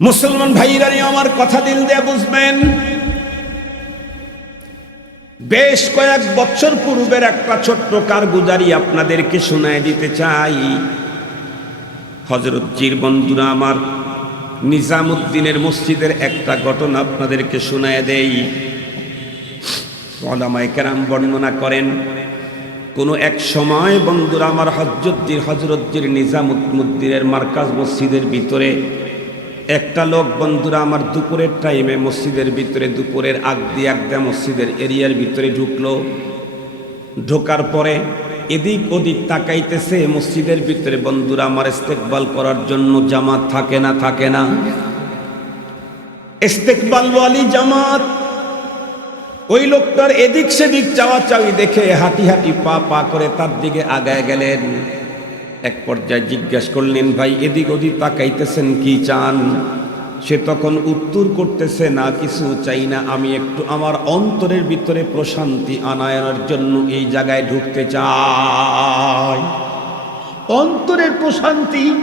মুসলমান ভাইরানি আমার কথা দিল দিয়ে বুঝবেন? বেশ কয়েক বছর পূর্বের একটা ছোট্ট কারগুজারি আপনাদেরকে শোনায় দিতে চাই। হজরতজির বন্ধুরা, আমার নিজামুদ্দিনের মসজিদের একটা ঘটনা আপনাদেরকে শোনায় দেই। ওলামায়ে কেরাম বর্ণনা করেন, কোনো এক সময় বন্ধুরা আমার হজরতজির হজরতজির নিজামুদ্দিনের মার্কাজ মসজিদের ভিতরে একটা লোক, বন্ধুরা, আমার দুপুরের টাইমে মসজিদের ভিতরে, দুপুরের আগ দিয়ে আগদা মসজিদের এরিয়ার ভিতরে ঢুকলো। ঢোকার পরে এদিক ওদিক তাকাইতেছে মসজিদের ভিতরে, বন্ধুরা, আমার ইস্তেকবাল করার জন্য জামাত থাকে না থাকে না। ইস্তেকবাল ওয়ালি জামাত, ওই লোকটার এদিক সেদিক চাওয়া চাওয়ি দেখে হাঁটি হাঁটি পা পা করে তার দিকে আগায় গেলেন। এক পর্যায়ে জিজ্ঞাসা করলেন, ভাই, এদিক ওদিক তাকাইতেছেন কি চান? সে তখন উত্তর করতেছে, না, কিছু চাই না। আমি একটু আমার অন্তরের ভিতরে প্রশান্তি আনায়নের জন্য এই জায়গায় ঢুকতে চাই। অন্তরের প্রশান্তি?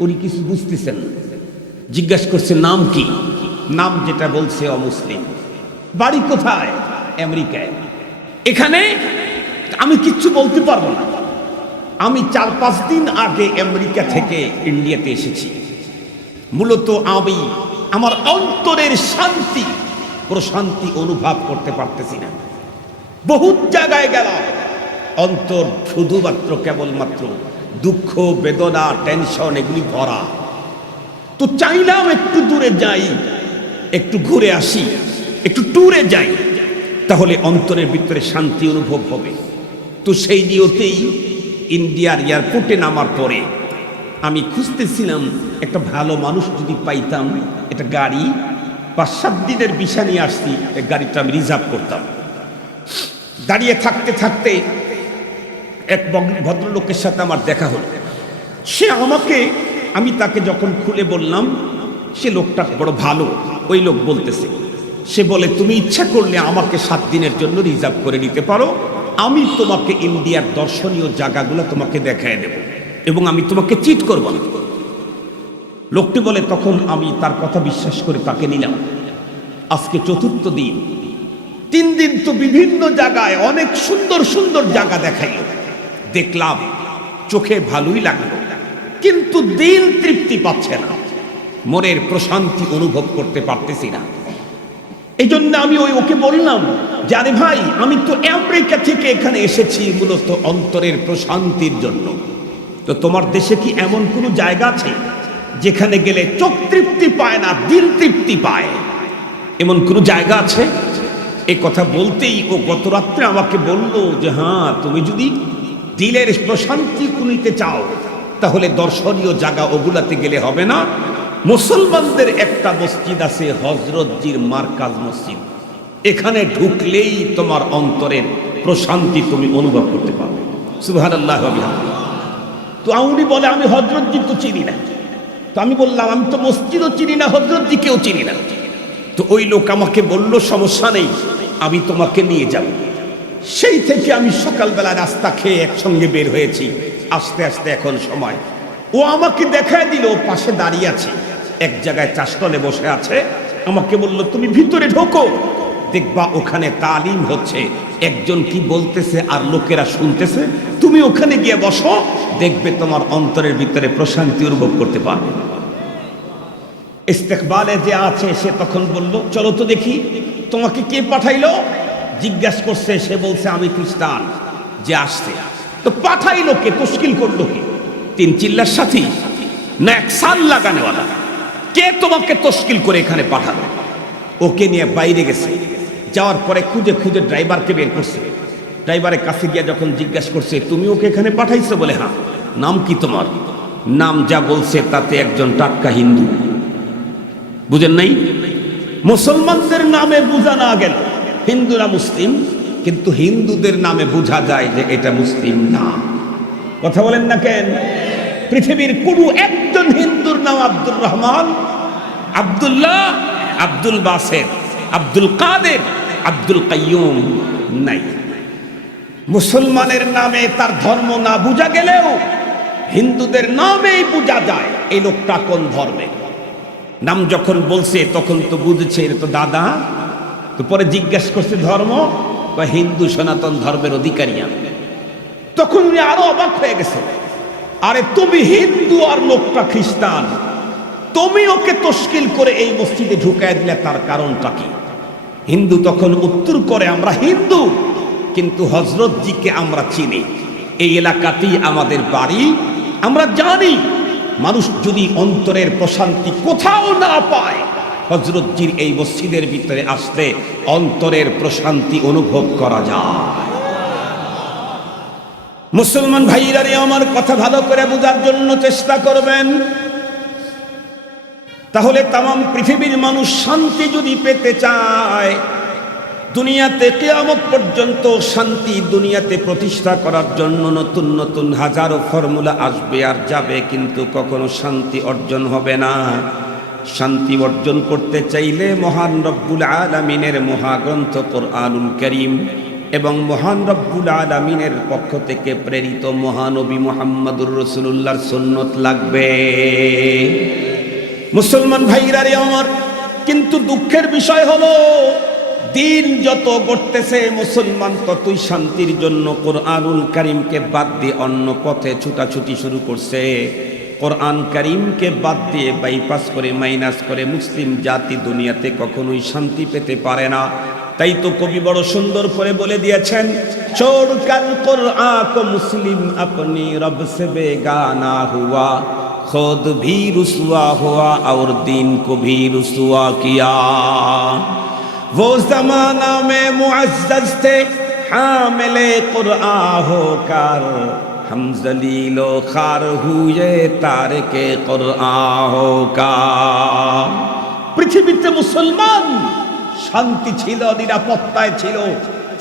উনি কিছু বুঝতেছেন। জিজ্ঞাসা করছে নাম কি? নাম যেটা বলছে অমুসলিম। বাড়ি কোথায়? আমেরিকায়। এখানে? আমি কিচ্ছু বলতে পারব না। আমি চার পাঁচ দিন আগে আমেরিকা থেকে ইন্ডিয়াতে এসেছি। মূলত আমি আমার অন্তরের শান্তি, প্রশান্তি অনুভব করতে পারতেছি না। বহুত জায়গায় গেলাম। অন্তর শুধুমাত্র কেবলমাত্র দুঃখ, বেদনা, টেনশন, এগুলি ভরা। তো চাইলাম একটু দূরে যাই, একটু ঘুরে আসি, একটু ট্যুরে যাই, তাহলে অন্তরের ভিতরে শান্তি অনুভব হবে। তো সেই নিয়তেই ইন্ডিয়ার এয়ারপোর্টে নামার পরে আমি খুঁজতেছিলাম, একটা ভালো মানুষ যদি পাইতাম, একটা গাড়ি বা সাত দিনের বিষা নিয়ে আসছি এই গাড়িটা আমি রিজার্ভ করতাম। দাঁড়িয়ে থাকতে থাকতে এক ভদ্রলোকের সাথে আমার দেখা হলো। সে আমাকে, আমি তাকে যখন খুলে বললাম, সে লোকটা বড় ভালো, ওই লোক বলতেছে, সে বলে, তুমি ইচ্ছা করলে আমাকে সাত দিনের জন্য রিজার্ভ করে নিতে পারো আমি তোমাকে ইন্ডিয়ার দর্শনীয় জায়গাগুলো তোমাকে দেখায় দেব এবং আমি তোমাকে চিট করব না। লোকটি বলে, তখন আমি তার কথা বিশ্বাস করে তাকে নিলাম। আজকে চতুর্থ দিন। তিন দিন তো বিভিন্ন জায়গায় অনেক সুন্দর সুন্দর জায়গা দেখাইল দেখলাম চোখে ভালোই লাগল, কিন্তু দিন তৃপ্তি পাচ্ছে না। মনের প্রশান্তি অনুভব করতে পারতেছি না। এই জন্য আমি ওই ওকে বললাম যে, আরে ভাই, আমি তো আমেরিকা থেকে এখানে এসেছি মূলত অন্তরের প্রশান্তির জন্য। তো তোমার দেশে কি এমন কোনো জায়গা আছে যেখানে গেলে চোখ তৃপ্তি পায় না দিন তৃপ্তি পায়? এমন কোনো জায়গা আছে? এই কথা বলতেই ও গত রাত্রে আমাকে বলল যে হ্যাঁ তুমি যদি দিলের প্রশান্তি নিতে চাও, তাহলে দর্শনীয় জায়গা ওগুলাতে গেলে হবে না। মুসলমানদের একটা মসজিদ আছে হজরতজির মার্কাজ মসজিদ। এখানে ঢুকলেই তোমার অন্তরের প্রশান্তি তুমি অনুভব করতে পারবে। সুহান আল্লাহ তো আউনি বলে, আমি হজরতজি তো চিনি না। তো আমি বললাম, আমি তো মসজিদও চিনি না হজরতজিকেও চিনি না। তো ওই লোক আমাকে বলল, সমস্যা নেই, আমি তোমাকে নিয়ে যাব। সেই থেকে আমি সকালবেলা রাস্তা খেয়ে একসঙ্গে বের হয়েছি। আস্তে আস্তে এখন সময়। ও আমাকে দেখায় দিল পাশে দাঁড়িয়ে আছে। এক জায়গায় চাষতলে বসে আছে। আমাকে বলল, তুমি ভিতরে ঢোকো। দেখবা ওখানে তালিম হচ্ছে। একজন কি বলতেছে আর লোকেরা শুনতেছে? তুমি ওখানে গিয়ে বসো। দেখবে তোমার অন্তরের ভিতরে প্রশান্তি অনুভব করতে পারবে। ইস্তেকবালে যে আছে, সে তখন বলল, চলো তো দেখি, তোমাকে কে পাঠাইলো? জিজ্ঞাসা করছে, সে বলছে, আমি খ্রিস্টান, যে আসছে। তো পাঠাইলো কে? তস্কিল করল কে? তিন চিল্লার সাথী, না এক সাল লাগানেওয়ালা। কে তোমাকে তস্কিল করে এখানে পাঠালো ওকে নিয়ে বাইরে গেছে। যাওয়ার পরে খুঁজে খুঁজে ড্রাইভারকে বের করছে। ড্রাইভারের কাছে গিয়ে যখন জিজ্ঞাসা করছে, তুমি ওকে এখানে পাঠাইছো? বলে হ্যাঁ। নাম কি তোমার? নাম যা বলছে তাতে একজন টাটকা হিন্দু। বুঝেন নাই? মুসলমানদের নামে বোঝা না গেল। হিন্দুরা মুসলিম, কিন্তু হিন্দুদের নামে বোঝা যায় যে এটা মুসলিম না। কথা বলেন না কেন? পৃথিবীর কোন একজন হিন্দুর নাম আব্দুর রহমান আব্দুল্লাহ, আব্দুল বাসের, আব্দুল কাদের, আব্দুল কাইয়ুম নাই। মুসলমানের নামে তার ধর্ম না বোঝা গেলেও হিন্দুদের নামেই বোঝা যায় এই লোকটা কোন ধর্মে। নাম যখন বলছে, তখন তো বুঝছে এটা তো দাদা। তো পরে জিজ্ঞাসা করছে, ধর্ম? বা হিন্দু সনাতন ধর্মের অধিকারী আমি। তখন উনি আরও অবাক হয়ে গেছে। আরে তুমি হিন্দু আর লোকটা খ্রিস্টান। তুমি ওকে তশকিল করে এই মসজিদে ঢুকায় দিলে তার কারণটা কি? হিন্দু তখন উত্তর করে, আমরা হিন্দু, কিন্তু হজরতজিকে আমরা চিনি। এই এলাকাতেই আমাদের বাড়ি। আমরা জানি, মানুষ যদি অন্তরের প্রশান্তি কোথাও না পায়, হজরতজির এই মসজিদের ভিতরে আসলে অন্তরের প্রশান্তি অনুভব করা যায়। মুসলমান ভাইরারে, আমার কথা ভালো করে বোঝার জন্য চেষ্টা করবেন। তাহলে তাম পৃথিবীর মানুষ শান্তি যদি পেতে চায়, দুনিয়াতে কেয়ামত পর্যন্ত শান্তি দুনিয়াতে প্রতিষ্ঠা করার জন্য নতুন নতুন হাজারো ফর্মুলা আসবে আর যাবে, কিন্তু কখনো শান্তি অর্জন হবে না। শান্তি অর্জন করতে চাইলে মহান রব্বুল আলমিনের মহাগ্রন্থ কোরআনুল করিম এবং মহান রব্বুল আলমিনের পক্ষ থেকে প্রেরিত মহানবী মোহাম্মদুর রসুল্লাহর সুন্নত লাগবে। মুসলমান ভাইরা রে আমার, কিন্তু দুঃখের বিষয় হলো, দিন যত গড়তেছে মুসলমান ততই শান্তির জন্য কোরআনুল করিমকে বাদ দিয়ে অন্য পথে ছুটাছুটি শুরু করছে। কোরআন করিমকে বাদ দিয়ে বাইপাস করে মাইনাস করে মুসলিম জাতি দুনিয়াতে কখনোই শান্তি পেতে পারে না। তাই তো কবি বড় সুন্দর করে বলে দিয়েছেন, চোর কাল কোরআন কো মুসলিম আপনি রব সে বেগানা হুয়া। खुद भी रुसवा हुआ और दीन को भी रुसवा किया वो जमाना में मुअज्जज थे हामिले कुरआ होकर हम जलीलो खार हुए तार के कुरआ होकर পৃথিবীতে মুসলমান শান্তি ছিল নিরাপত্তায় ছিল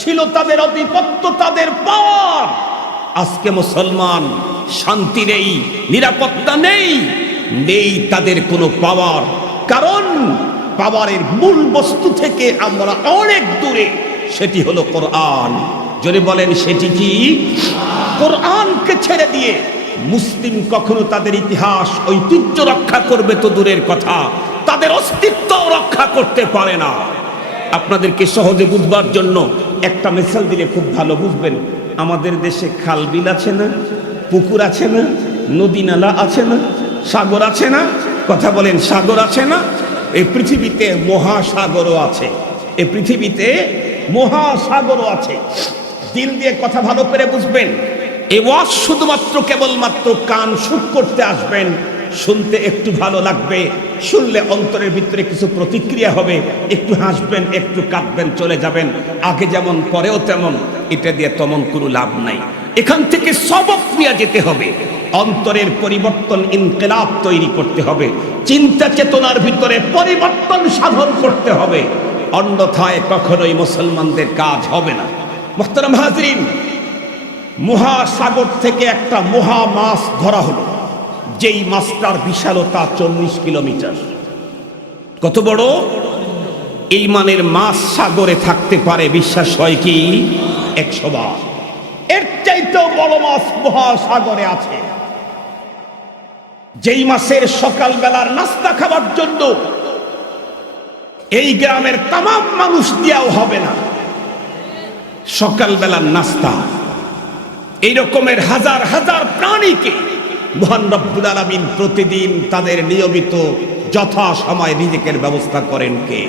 ছিল তাদের আধিপত্য তাদের পাওয়ার আজকে মুসলমান শান্তি নেই, নিরাপত্তা নেই নেই তাদের কোনো পাওয়ার কারণ পাওয়ারের মূল বস্তু থেকে আমরা অনেক দূরে, সেটি হলো কোরআন। যদি বলেন, সেটি কি? কোরআনকে ছেড়ে দিয়ে মুসলিম কখনো তাদের ইতিহাস, ঐতিহ্য রক্ষা করবে তো দূরের কথা। তাদের অস্তিত্ব রক্ষা করতে পারে না। আপনাদেরকে সহজে বুঝবার জন্য একটা মিসাল দিলে খুব ভালো বুঝবেন। আমাদের দেশে খাল বিল আছে না? পুকুর আছে না? নদী নালা আছে না? সাগর আছে না? কথা বলেন, সাগর আছে না? এই পৃথিবীতে মহাসাগরও আছে। এই পৃথিবীতে মহাসাগরও আছে। দিল দিয়ে কথা ভালো করে বুঝবেন। এ ওয়াজ শুধুমাত্র কেবলমাত্র কান শুট করতে আসবেন। শুনতে একটু ভালো লাগবে। শুনলে অন্তরের ভিতরে কিছু প্রতিক্রিয়া হবে। একটু হাসবেন, একটু কাঁদবেন, চলে যাবেন। আগে যেমন, পরেও তেমন। এটা দিয়ে তেমন কোনো লাভ নাই। এখান থেকে সবক নিয়ে যেতে হবে। অন্তরের পরিবর্তন, ইনকেলাব তৈরি করতে হবে। চিন্তা চেতনার ভিতরে পরিবর্তন সাধন করতে হবে। অন্যথায় কখনোই মুসলমানদের কাজ হবে না। মোহতারাম হাজরিন, মহাসাগর থেকে একটা মহা মাছ ধরা হলো। যেই মাছটার বিশালতা চল্লিশ কিলোমিটার। কত বড়? এই মানের মাছ সাগরে থাকতে পারে, বিশ্বাস হয় কি? একশো বার। মাছ মহাসাগরে আছে। যেই মাসের সকালবেলার নাস্তা খাবার জন্য এই গ্রামের তাম মানুষ দিয়াও হবে না। সকালবেলার নাস্তা, এই রকমের হাজার হাজার প্রাণীকে মহান রব্বুল আলমিন প্রতিদিন তাদের নিয়মিত যথা সময় রিজিকের ব্যবস্থা করেন কে?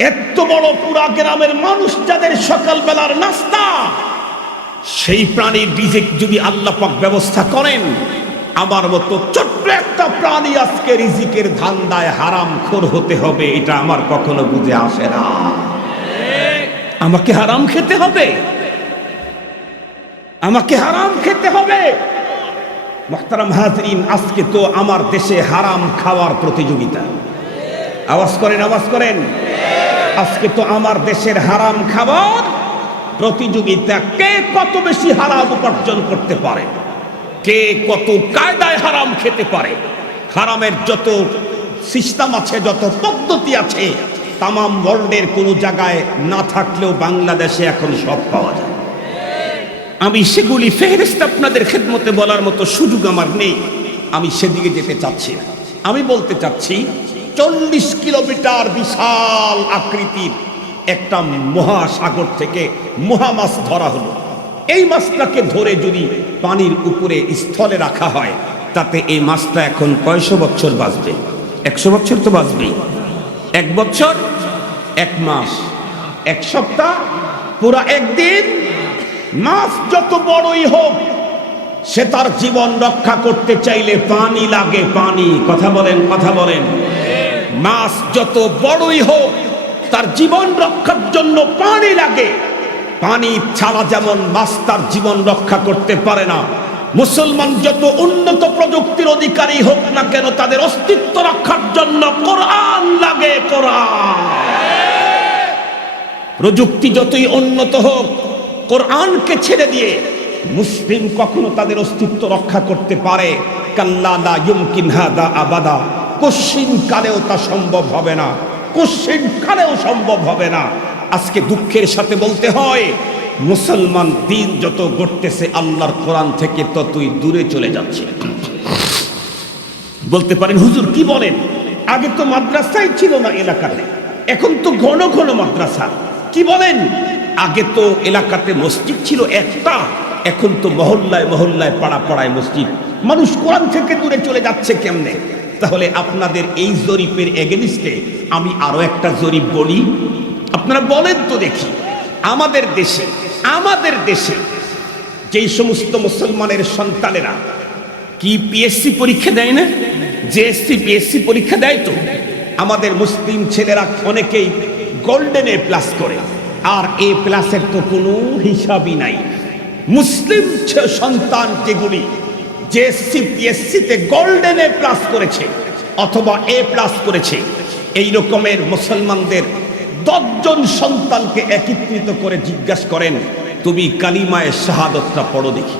এত বড় পুরা গ্রামের মানুষ যাদের সকালবেলার নাস্তা, সেই প্রাণীর রিজিক যদি আল্লাহ পাক ব্যবস্থা করেন, আমার মতো ছোট্ট একটা প্রাণী আজকে রিজিকের ধান্দায় হারাম খোর হতে হবে, এটা আমার কখনো বুঝে আসে না। আমাকে হারাম খেতে হবে। আমাকে হারাম খেতে হবে। মোহতারাম হাজরিন, আজকে তো আমার দেশে হারাম খাওয়ার প্রতিযোগিতা। আওয়াজ করেন আওয়াজ করেন। আজকে তো আমার দেশের হারাম খাবার প্রতিযোগিতা কে কত বেশি হারাম উপার্জন করতে পারে? কে কত কায়দায় হারাম খেতে পারে? হারামের যত সিস্টেম আছে, যত পদ্ধতি আছে তাম ওয়ার্ল্ডের কোনো জায়গায় না থাকলেও বাংলাদেশে এখন সব পাওয়া যায়। আমি সেগুলি ফেহরিস্ত আপনাদের খেদমতে বলার মতো সুযোগ আমার নেই। আমি সেদিকে যেতে চাচ্ছি না। আমি বলতে চাচ্ছি চল্লিশ কিলোমিটার বিশাল আকৃতির একটা মহাসাগর থেকে মহামাছ ধরা হলো। এই মাছটাকে ধরে যদি পানির উপরে স্থলে রাখা হয়, তাতে এই মাছটা এখন কয়শো বছর বাঁচবে? একশো বছর তো বাঁচবেই। এক বছর? এক মাস। এক সপ্তাহ? পুরা একদিন? মাছ যত বড়ই হোক, সে তার জীবন রক্ষা করতে চাইলে পানি লাগে পানি। কথা বলেন কথা বলেন। মাছ যত বড়ই হোক, তার জীবন রক্ষার জন্য পানি লাগে। পানি ছাড়া যেমন মাছ তার জীবন রক্ষা করতে পারে না, মুসলমান যত উন্নত প্রযুক্তির অধিকারী হোক না কেন, তাদের অস্তিত্ব রক্ষার জন্য কোরআন লাগে, কোরআন। প্রযুক্তি যতই উন্নত হোক, কোরআনকে ছেড়ে দিয়ে মুসলিম কখনো তাদের অস্তিত্ব রক্ষা করতে পারে। কাল্লাদা ইউমকিন হাদা আবাদা। কশিন কালেও তা সম্ভব হবে না। কশিন কালেও সম্ভব হবে না। আজকে দুঃখের সাথে বলতে হয়, মুসলমান দিন যত গড়তেছে আল্লাহর কোরআন থেকে ততই দূরে চলে যাচ্ছে। বলতে পারেন, হুজুর কি বলেন? আগে তো মাদ্রাসাই ছিল না এলাকাতে, এখন তো ঘন ঘন মাদ্রাসা। কি বলেন? আগে তো এলাকাতে মসজিদ ছিল একটা, এখন তো মহল্লায় মহল্লায় পাড়া পাড়ায় মসজিদ। মানুষ কোরআন থেকে দূরে চলে যাচ্ছে কেমনে? তাহলে আপনাদের এই জরিপের এগেনিস্টে আমি আরও একটা জরিপ বলি। আপনারা বলেন তো দেখি, আমাদের দেশে আমাদের দেশে যেই সমস্ত মুসলমানের সন্তানেরা কি পিএসসি পরীক্ষা দেয় না? জেএসসি পিএসসি পরীক্ষা দেয় তো? আমাদের মুসলিম ছেলেরা অনেকেই গোল্ডেন এ প্লাস করে, আর এ প্লাসের তো কোনো হিসাবই নাই। মুসলিম সন্তান যেগুলি জেএসসি পিএসসিতে গোল্ডেন এ প্লাস করেছে, অথবা এ প্লাস করেছে। এই রকমের মুসলমানদের দশজন সন্তানকে একত্রিত করে জিজ্ঞাসা করেন, তুমি কালিমায় শাহাদতটা পড়ো দেখি।